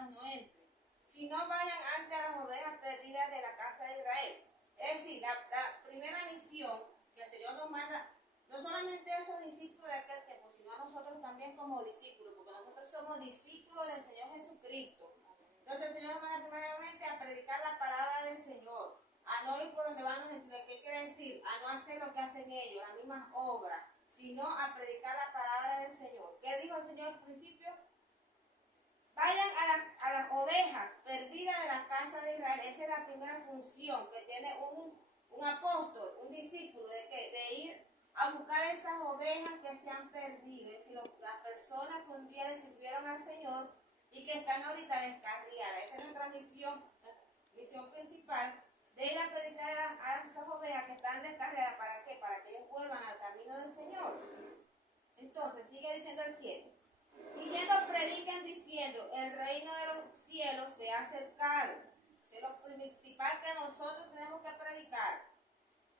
extranjeros no entren, sino vayan ante las ovejas perdidas de la casa de Israel. Es decir, la primera misión que el Señor nos manda, no solamente a esos discípulos de aquel tiempo, sino a nosotros también como discípulos, porque nosotros somos discípulos del Señor Jesucristo. Entonces el Señor nos manda primeramente a predicar la palabra del Señor, a no ir por donde van los gentiles. ¿Qué quiere decir? A no hacer lo que hacen ellos, las mismas obras, sino a predicar la palabra del Señor. ¿Qué dijo el Señor al principio? Vayan a las ovejas perdidas de la casa de Israel. Esa es la primera función que tiene un apóstol, un discípulo, de ir a buscar esas ovejas que se han perdido. Es decir, las personas que un día le sirvieron al Señor y que están ahorita descarriadas. Esa es nuestra misión principal, de ir a predicar a esas ovejas que están descarriadas. ¿Para qué? Para que ellos vuelvan al camino del Señor. Entonces, sigue diciendo el 7. Y yendo predican diciendo, el reino de los cielos se ha acercado. Es lo principal que nosotros tenemos que predicar.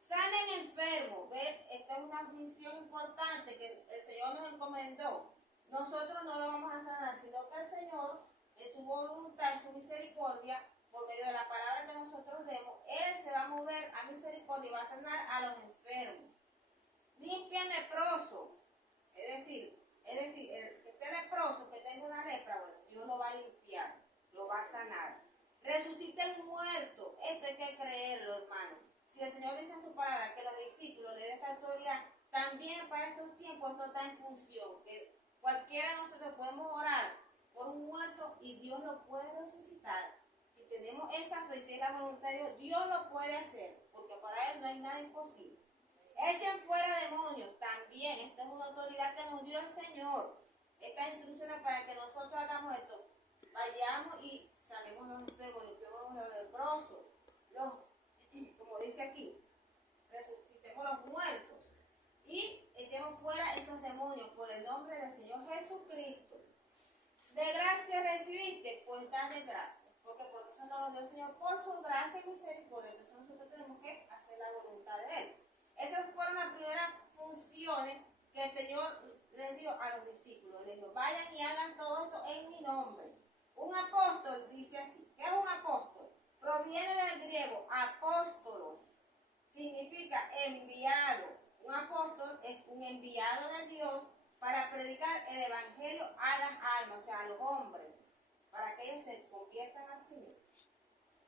Sanen enfermos. ¿Ven? Esta es una misión importante que el Señor nos encomendó. Nosotros no lo vamos a sanar, sino que el Señor, en su voluntad, en su misericordia, por medio de la palabra que nosotros demos, Él se va a mover a misericordia y va a sanar a los enfermos. Limpian leproso. Es decir, el que esté leproso, que tenga una lepra, bueno, Dios lo va a limpiar, lo va a sanar. Resuciten muertos. Esto hay que creerlo, hermanos. Si el Señor dice en su palabra que los discípulos le den esta autoridad, también para estos tiempos esto está en función. Que cualquiera de nosotros podemos orar por un muerto y Dios lo puede resucitar. Si tenemos esa fe, si es la voluntad de Dios, Dios lo puede hacer, porque para Él no hay nada imposible. Echen fuera demonios. También, esta es una autoridad que nos dio el Señor. Estas instrucciones para que nosotros hagamos esto. Vayamos y sanemos los enfermos, limpiemos los leprosos, como dice aquí, resucitemos los muertos y echemos fuera esos demonios por el nombre del Señor Jesucristo. De gracia recibiste, pues dan de gracia, porque por eso nos lo dio el Señor, por su gracia y misericordia. Entonces nosotros tenemos que hacer la voluntad de Él. Esas fueron las primeras funciones que el Señor les dio a los discípulos. Les dijo, vayan y hagan todo esto en mi nombre. Un apóstol dice así. ¿Qué es un apóstol? Proviene del griego apóstolos. Significa enviado. Un apóstol es un enviado de Dios para predicar el evangelio a las almas, o sea, a los hombres, para que ellos se conviertan al Señor.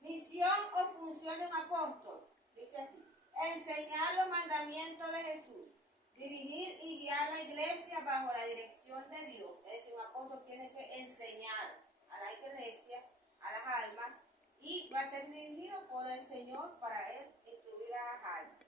Misión o función de un apóstol, dice así. Enseñar los mandamientos de Jesús, dirigir y guiar la iglesia bajo la dirección de Dios. Es decir, un apóstol tiene que enseñar a la iglesia, a las almas, y va a ser dirigido por el Señor para Él instruir a las almas.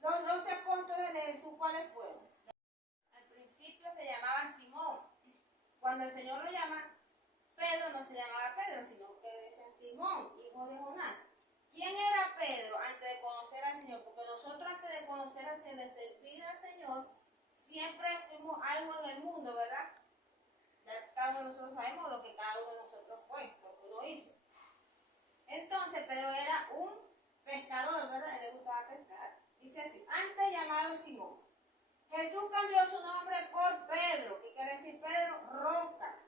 Los 12 apóstoles de Jesús, ¿cuáles fueron? Al principio se llamaba Simón. Cuando el Señor lo llama, Pedro no se llamaba Pedro, sino que decían Simón, hijo de Jonás. ¿Quién era Pedro antes de conocer al Señor? Porque nosotros antes de conocer al Señor, de servir al Señor, siempre fuimos algo en el mundo, ¿verdad? Ya cada uno de nosotros sabemos lo que cada uno de nosotros fue, lo que uno hizo. Entonces Pedro era un pescador, ¿verdad? Él le gustaba pescar. Dice así, antes llamado Simón. Jesús cambió su nombre por Pedro, que quiere decir Pedro, roca.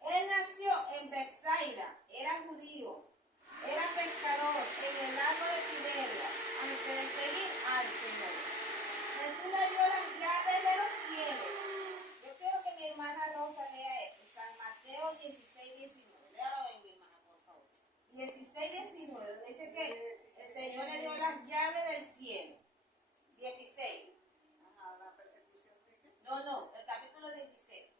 Él nació en Betsaida, era judío. Era pescador en el lago de Tiberias, antes de seguir al Señor. Jesús le dio las llaves de los cielos. Yo quiero que mi hermana Rosa lea esto. San Mateo 16, 19. Léalo en mi hermana, por favor. 16, 19. Donde dice que el Señor le dio las llaves del cielo. 16. Ajá, la persecución de qué? No, el capítulo 16.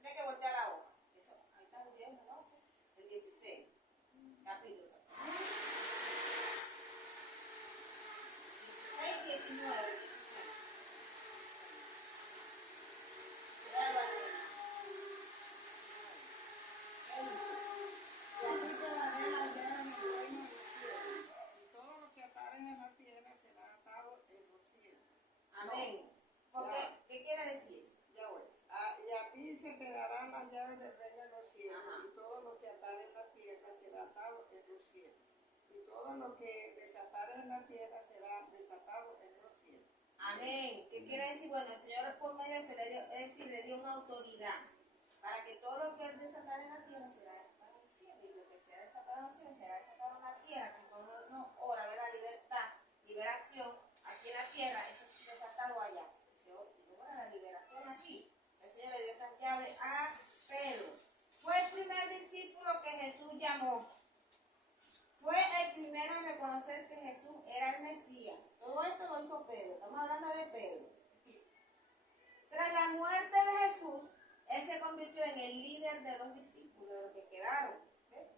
Tiene que voltear la hoja. Eso, ahí está volviendo, ¿no? El 16. Capítulo 16, 19. Y a ti te daré las llaves del reino de los cielos, y todo lo que ataren en la tierra será atado en los cielos. Amén. Porque, ¿qué quiere decir? Ya voy. Y a ti se te darán las llaves del reino de los cielos, Ajá. y todo lo que atare en la tierra será atado en los cielos, y todo lo que desatare en la tierra será desatado en los cielos. Amén. ¿Qué quiere decir? Bueno, el Señor por medio de eso le dio, es decir, le dio una autoridad para que que todo lo que él desatara en la tierra será desatado en el cielo, y lo que será desatado en el cielo será desatado en la tierra, que cuando uno ora ve la libertad, liberación aquí en la tierra, eso es desatado allá. Y luego la liberación aquí. El Señor le dio esas llaves a Pedro. Fue el primer discípulo que Jesús llamó. Fue el primero en reconocer que Jesús era el Mesías. Todo esto lo hizo Pedro. Estamos hablando de Pedro. Tras la muerte de Jesús, él se convirtió en el líder de los discípulos, de los que quedaron. ¿Ves?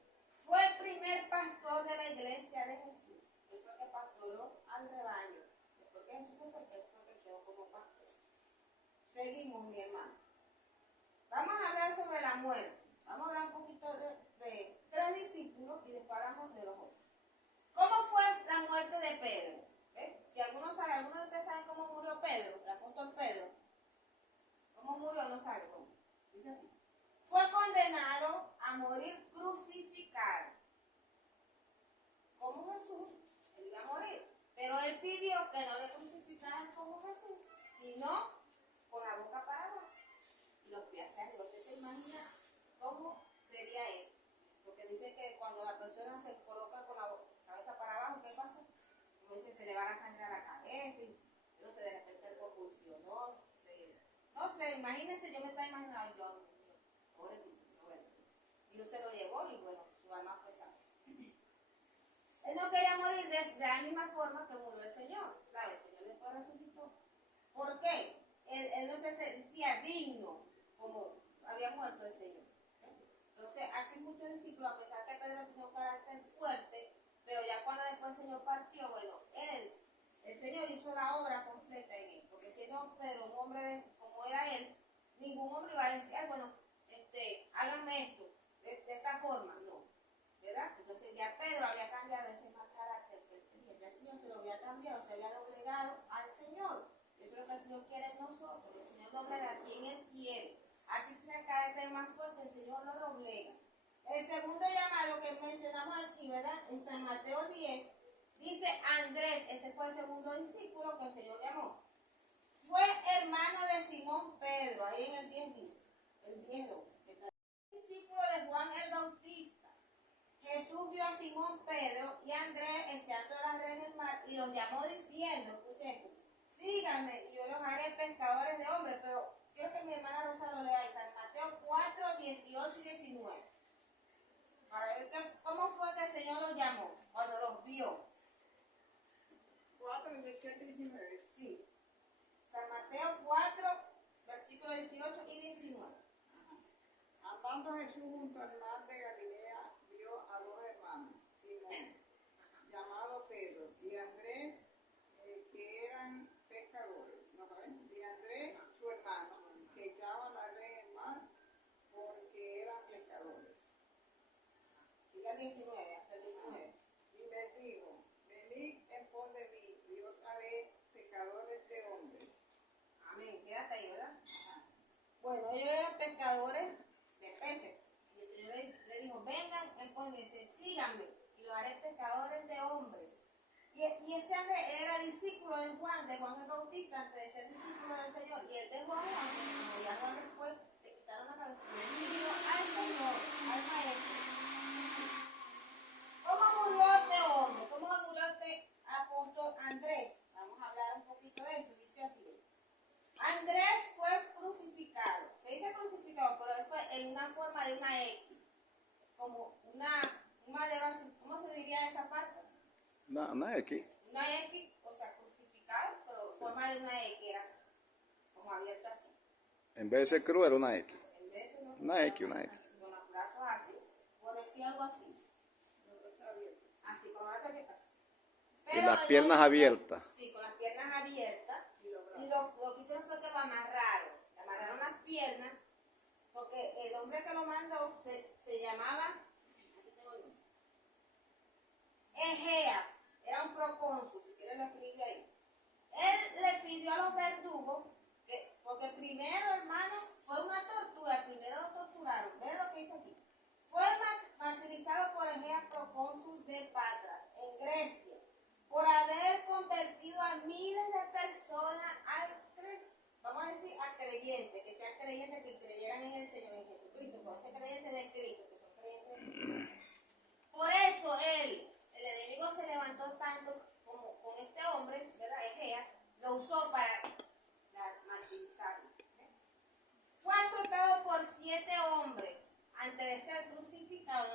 Fue el primer pastor de la iglesia de Jesús. Él fue el que pastoró al rebaño. Después que Jesús fue el que quedó como pastor. Seguimos, mi hermano. Vamos a hablar sobre la muerte. Vamos a hablar un poquito de 3 discípulos y después hablamos de los otros. ¿Cómo fue la muerte de Pedro? ¿Ves? Si alguno de ustedes saben cómo murió Pedro, el apóstol Pedro, ¿cómo murió? No sabe cómo. Dice así. Fue condenado a morir crucificado. Como Jesús, él iba a morir. Pero él pidió que no le crucificaran como Jesús, sino con la boca para abajo. Y los pies hacia arriba. ¿Usted se imagina cómo sería eso? Porque dice que cuando la persona se coloca con la cabeza para abajo, ¿qué pasa? Como dice, se le va la sangre a la cabeza y entonces de repente él convulsionó. No sé, imagínense, yo me estaba imaginando, yo, pobrecito, bueno. Dios se lo llevó y bueno, su alma fue sana. Él no quería morir de la misma forma que murió el Señor. Claro, el Señor después resucitó. ¿Por qué? Él no se sentía digno como había muerto el Señor. Entonces, así muchos discípulos, a pesar que Pedro tenía un carácter fuerte, pero ya cuando después el Señor partió, bueno, el Señor hizo la obra completa en él. Porque si no, Pedro, un hombre como era él, ningún hombre iba a decir, ay, bueno, háganme esto, de esta forma. No, ¿verdad? Entonces ya Pedro había cambiado ese mal carácter que él tenía. Ya el Señor se lo había cambiado, se había doblegado al Señor. Eso es lo que el Señor quiere en nosotros. El Señor doblega a quien Él quiere. Así que el carácter más fuerte, el Señor lo doblega. El segundo llamado que mencionamos aquí, ¿verdad? En San Mateo 10, dice Andrés, ese fue el segundo discípulo que el Señor llamó. Fue hermano de Simón Pedro, ahí en el 10 dice, el 10:2. Discípulo de Juan el Bautista. Jesús vio a Simón Pedro y a Andrés echando las redes en el mar y los llamó diciendo, escuchen esto, síganme y yo los haré pescadores de hombres. Pero quiero que mi hermana Rosa lo lea, San Mateo 4, 18 y 19. Para ver cómo fue que el Señor los llamó cuando los vio. 4, 18 y 19. Sí. San Mateo 4, versículos 18 y 19. Andando Jesús junto al mar de Galilea, vio a 2 hermanos, Simón, llamado Pedro, y Andrés, que eran pescadores, ¿no saben? Y Andrés, su hermano, que echaban la red en el mar porque eran pescadores. Siga el 19, hasta el 19. Y les dijo, venid en pos de mí, y os haré pescadores de hombres. Amén, quédate ahí, ¿verdad? Ajá. Bueno, ellos eran pescadores de peces. Y el Señor le dijo, vengan en pos de mí, síganme, y los haré pescadores de hombres. Y este Andrés era discípulo de Juan el Bautista, antes de ser discípulo del Señor. Y él dejó a Juan, como ya Juan después le quitaron la cabeza, y él siguió al Señor, al Maestro. ¿Cómo murió este hombre? ¿Cómo murió este apóstol Andrés? Vamos a hablar un poquito de eso. Dice así. Andrés fue crucificado. Se dice crucificado, pero él fue en una forma de una X. Como un madero así. ¿Cómo se diría esa parte? Una X. Una X, o sea, crucificado, pero en forma de una X, era así, como abierto así. En vez de ser cruz era una X. En vez de ser Una X, una X. con los brazos así, por decir algo así. Así, con los brazos abiertos. Y las piernas abiertas. Sí, con las piernas abiertas. Y lo que hicieron fue que lo amarraron. Le amarraron las piernas, porque el hombre que lo mandó se llamaba Egeas. Era un procónsul, si quieren lo escribe ahí. Él le pidió a los verdugos, porque primero, hermano, fue una tortura, primero lo torturaron. ¿Ven lo que dice aquí? Fue martirizado por Egeas, procónsul de Patras, en Grecia, por haber convertido a miles de personas vamos a decir, a creyentes, que sean creyentes que creyeran en el Señor, en Jesucristo.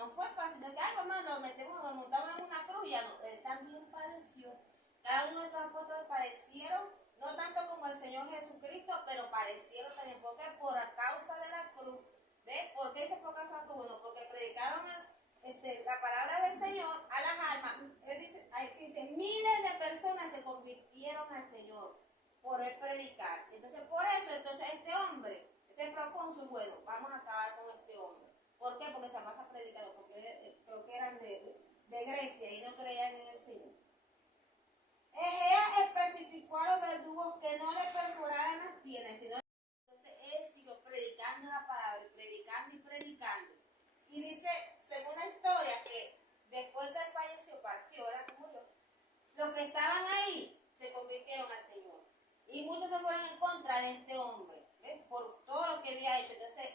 no fue fácil, no que ay, hermano, lo metemos, lo montamos en una cruz y ya no, él también padeció. Cada uno de estos apóstoles padecieron, no tanto como el Señor Jesucristo, pero padecieron también, porque por causa de la cruz, ¿ves? ¿Por qué dice por causa de la cruz? Bueno, porque predicaron la palabra del Señor a las almas. Él dice, ahí dice, miles de personas se convirtieron al Señor por él predicar. Entonces, por eso, este hombre, este procónsul, bueno, vamos a acabar con este hombre. ¿Por qué? Porque se pasa predicando, porque creo que eran de Grecia y no creían en el Señor. Egea especificó a los verdugos que no le perforaran las piernas, sino entonces él siguió predicando la palabra, predicando y predicando. Y dice, según la historia, que después que él falleció, partió, era como yo, los que estaban ahí se convirtieron al Señor. Y muchos se fueron en contra de este hombre, ¿ves? Por todo lo que había hecho. Entonces,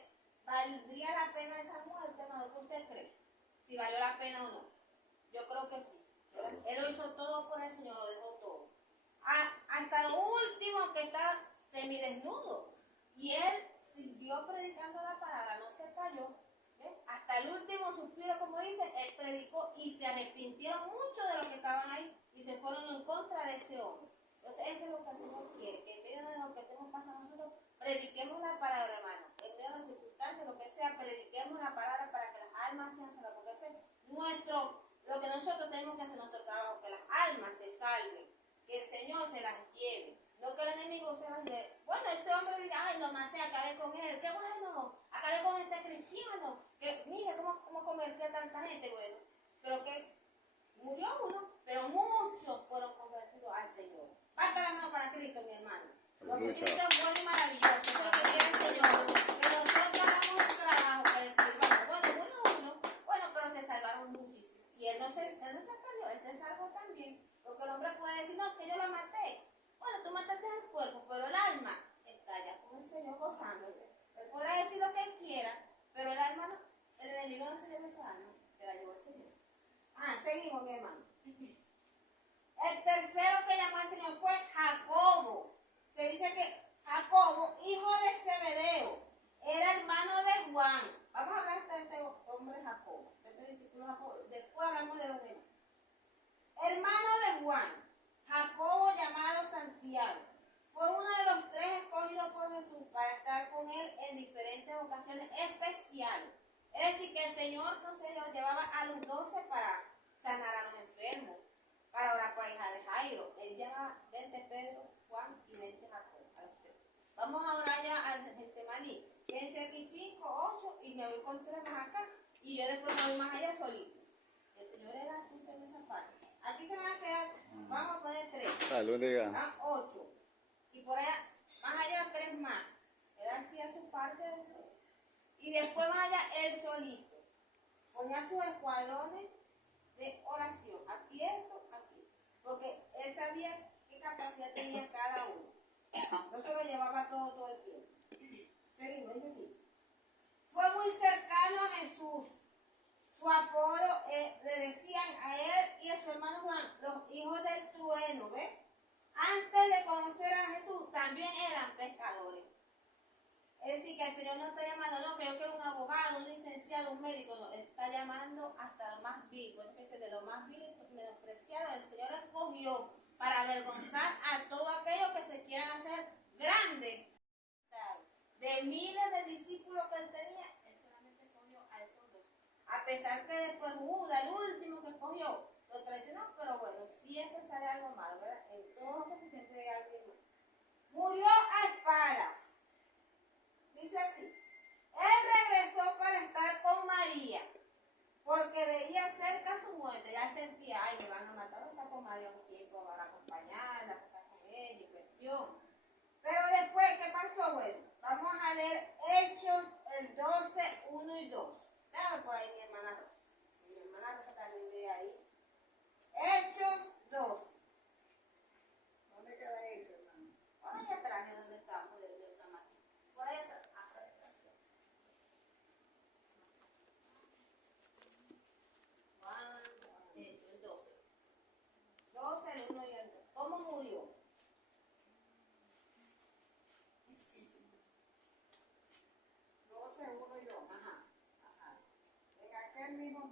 ¿valdría la pena esa muerte, hermano? ¿Qué usted cree? Si valió la pena o no. Yo creo que sí. Él lo hizo todo por el Señor, lo dejó todo. Hasta lo último que estaba semidesnudo. Y él siguió predicando la palabra, no se cayó. ¿Ves? Hasta el último suspiro, como dice, él predicó y se arrepintieron muchos de los que estaban ahí y se fueron en contra de ese hombre. Entonces, eso es lo que el Señor quiere, que en medio de lo que estemos pasando nosotros, prediquemos la palabra, hermano. En medio de las circunstancias, lo que sea, prediquemos la palabra para que las almas sean salvas. Porque ese es lo que nosotros tenemos que hacer nuestro trabajo, que las almas se salven, que el Señor se las lleve, no que el enemigo se las lleve. Bueno, ese hombre dice, ay, lo maté, acabé con él, qué bueno, acabé con este cristiano, que mire cómo convertí a tanta gente, bueno, pero que murió uno, pero muchos fueron convertidos al Señor. Basta la mano para Cristo, mi hermano. Porque Cristo es bueno y maravilloso, eso es lo que quiere el Señor, que nosotros hagamos un trabajo que decir, bueno, murió uno, bueno, pero se salvaron muchísimos. Y él no se perdió, él se salvó también. Porque el hombre puede decir, no, que yo lo maté. Bueno, tú mataste el cuerpo, pero el alma está allá con el Señor gozándose. Él podrá decir lo que él quiera, pero el alma no, el enemigo no se lleva esa alma, se la llevó el Señor. Seguimos, mi hermano. El tercero que llamó al Señor fue Jacobo. Se dice que Jacobo, hijo de Zebedeo, era hermano de Juan. Vamos a hablar de este hombre Jacobo, de este discípulo Jacobo. Después hablamos de los demás. Hermano de Juan, Jacobo llamado Santiago, fue uno de los 3 escogidos por Jesús para estar con él en diferentes ocasiones especiales. Es decir, que el Señor, no sé, los llevaba a los 12 para sanar a los enfermos, para orar por la hija de Jairo. Él llama 20 Pedro, Juan y 20 Jacobo. Vamos a orar ya al Getsemaní. Quédense aquí 5, 8 y me voy con 3 más acá. Y yo después me voy más allá solito. El Señor era justo en esa parte. Aquí se van a quedar, vamos a poner 3. Salud, diga. 8. Y por allá, más allá 3 más. Él hacía su parte de eso. Y después más allá él solito. Ponía sus escuadrones de oración. Aquí esto, aquí. Porque él sabía qué capacidad tenía cada uno. No se lo llevaba todo el tiempo. Seguimos, dice así. Fue muy cercano a Jesús. Su apodo le decían a él y a su hermano Juan, los hijos del trueno, ¿ves? Antes de conocer a Jesús, también eran pescadores. Es decir, que el Señor no está llamando, no, que yo quiero un abogado, un licenciado, un médico, no, Él está llamando hasta lo más vil, por eso que dice, de lo más vil y menospreciado, el Señor escogió para avergonzar a todo aquello que se quieran hacer grandes. De miles de discípulos que él tenía, él solamente escogió a esos 2. A pesar que después Judas, el último que escogió, lo traicionó, pero bueno, siempre sale algo malo, ¿verdad? En todo lo que siempre hay alguien malo. Murió a espada. Dice así, él regresó para estar con María, porque veía cerca su muerte, ya sentía, ay, me van a matar, está con María un tiempo para acompañarla, para estar con ella, y cuestión. Pero después, ¿qué pasó? Bueno, vamos a leer Hechos, el 12, 1 y 2. Déjame por ahí mi hermana Rosa. Mi hermana Rosa también lee ahí. Hechos 12. ¿Dónde queda eso, hermano? Por allá atrás es donde estamos, de San Martín. Por allá atrás. Hechos, el 12. 12, el 1 y el 2. ¿Cómo murió? 12, 1 y 2. Ajá. En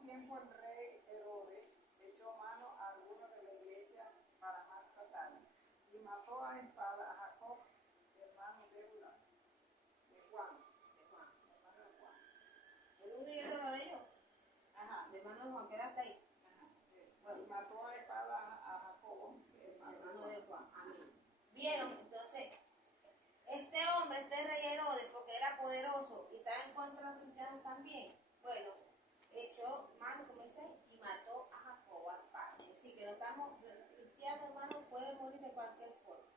tiempo el rey Herodes echó mano a algunos de la iglesia para maltratarlos y mató a espada a Jacob, hermano de Juan, hermano de Juan. El uno y otro lo leyó. Ajá, Mi hermano de Juan, quédate ahí. ajá. Y mató a espada a Jacobo, Hermano de Juan. Amén. Vieron, entonces, este hombre, este rey Herodes, porque era poderoso y estaba en contra de los cristianos también, bueno, echó mano, como dice, y mató a Jacobo, al padre. Es decir, que no estamos, los cristianos, hermanos, pueden morir de cualquier forma.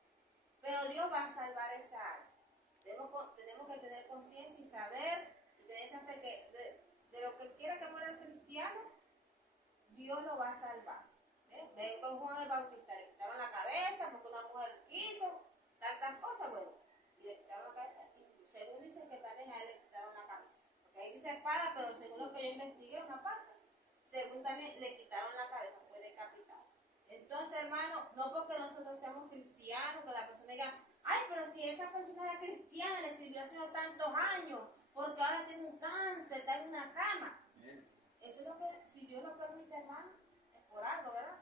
Pero Dios va a salvar esa alma. Tenemos que tener conciencia y saber, y tener esa fe que de lo que quiera que muera el cristiano, Dios lo va a salvar. Ven con Juan el Bautista, le quitaron la cabeza porque una mujer quiso, tantas cosas, bueno, y le quitaron la cabeza. Y según dicen que también a él le quitaron la cabeza. Porque ahí dice espada, pero según lo que yo investigué, una parte. Según también le quitaron la cabeza, fue decapitado. Entonces, hermano, no porque nosotros seamos cristianos, que la persona diga, ay, pero si esa persona era cristiana, le sirvió al Señor tantos años, porque ahora tiene un cáncer, está en una cama. Eso es lo que, si Dios lo permite, hermano, es por algo, ¿verdad?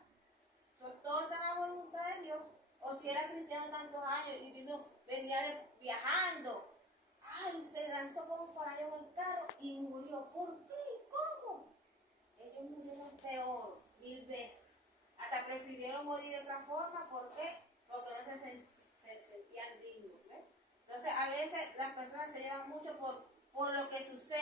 Todo está en la voluntad de Dios. O si era cristiano tantos años y venía viajando, ay, se lanzó por un paraíso en el carro y murió. ¿Por qué? ¿Cómo? Ellos murieron peor, 1000 veces. Hasta prefirieron morir de otra forma. ¿Por qué? Porque no se sentían dignos. ¿Ves? Entonces, a veces las personas se llevan mucho por lo que sucede.